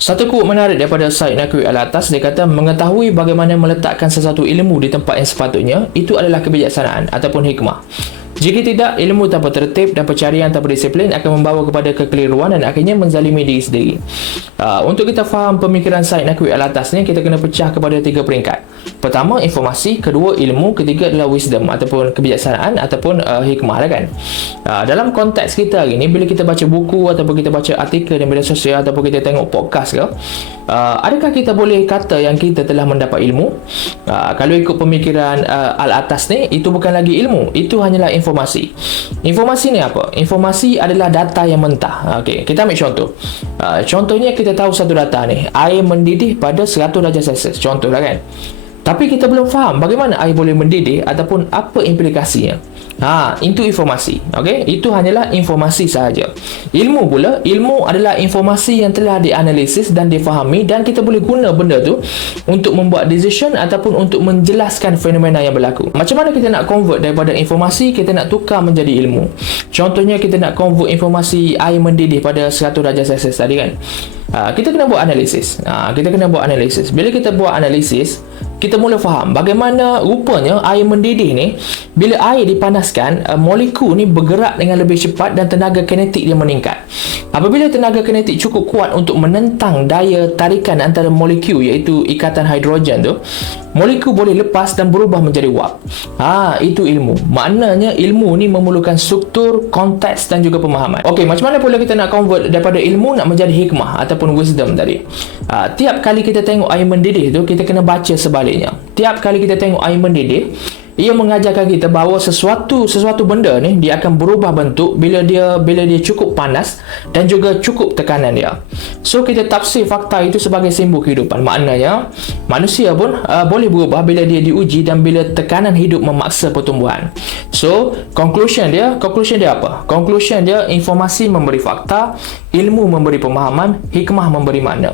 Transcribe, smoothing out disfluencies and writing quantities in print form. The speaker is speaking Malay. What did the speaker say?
Satu quote menarik daripada Syed Naqvi Al-Atas, dia kata mengetahui bagaimana meletakkan sesuatu ilmu di tempat yang sepatutnya itu adalah kebijaksanaan ataupun hikmah. Jika tidak, ilmu tanpa tertib dan pencarian tanpa disiplin akan membawa kepada kekeliruan dan akhirnya menzalimi diri sendiri. Untuk kita faham pemikiran Syed Naqvi Al-Atas ni, kita kena pecah kepada 3 peringkat. Pertama, informasi. Kedua, ilmu. Ketiga adalah wisdom ataupun kebijaksanaan ataupun hikmah lah kan. Dalam konteks kita hari ni, bila kita baca buku ataupun kita baca artikel di media sosial ataupun kita tengok podcast ke, adakah kita boleh kata yang kita telah mendapat ilmu? Kalau ikut pemikiran Al-Atas ni, itu bukan lagi ilmu, itu hanyalah informasi. Informasi ni apa? Informasi adalah data yang mentah. Okey, kita ambil contoh. Contohnya kita tahu satu data ni, air mendidih pada 100 darjah Celsius. Contohlah kan. Tapi kita belum faham bagaimana air boleh mendidih ataupun apa implikasinya. Itu informasi. Okey, itu hanyalah informasi sahaja. Ilmu pula, ilmu adalah informasi yang telah dianalisis dan difahami dan kita boleh guna benda tu untuk membuat decision ataupun untuk menjelaskan fenomena yang berlaku. Macam mana kita nak convert daripada informasi, kita nak tukar menjadi ilmu? Contohnya kita nak convert informasi air mendidih pada 100 darjah Celsius tadi kan. Kita kena buat analisis. Bila kita buat analisis, kita mula faham bagaimana rupanya air mendidih ni, bila air dipanaskan, molekul ni bergerak dengan lebih cepat dan tenaga kinetik dia meningkat. Apabila tenaga kinetik cukup kuat untuk menentang daya tarikan antara molekul, iaitu ikatan hidrogen tu, molekul boleh lepas dan berubah menjadi wap. Itu ilmu. Maknanya ilmu ni memerlukan struktur, konteks dan juga pemahaman. Okey, macam mana pula kita nak convert daripada ilmu nak menjadi hikmah ataupun wisdom tadi? Tiap kali kita tengok air mendidih tu, kita kena baca sebaliknya. Tiap kali kita tengok air mendidih, ia mengajarkan kita bahawa sesuatu benda ni dia akan berubah bentuk bila dia cukup panas dan juga cukup tekanan dia. So kita tafsir fakta itu sebagai simbol kehidupan. Maknanya manusia pun boleh berubah bila dia diuji dan bila tekanan hidup memaksa pertumbuhan. So conclusion dia apa? Conclusion dia, informasi memberi fakta, ilmu memberi pemahaman, hikmah memberi makna.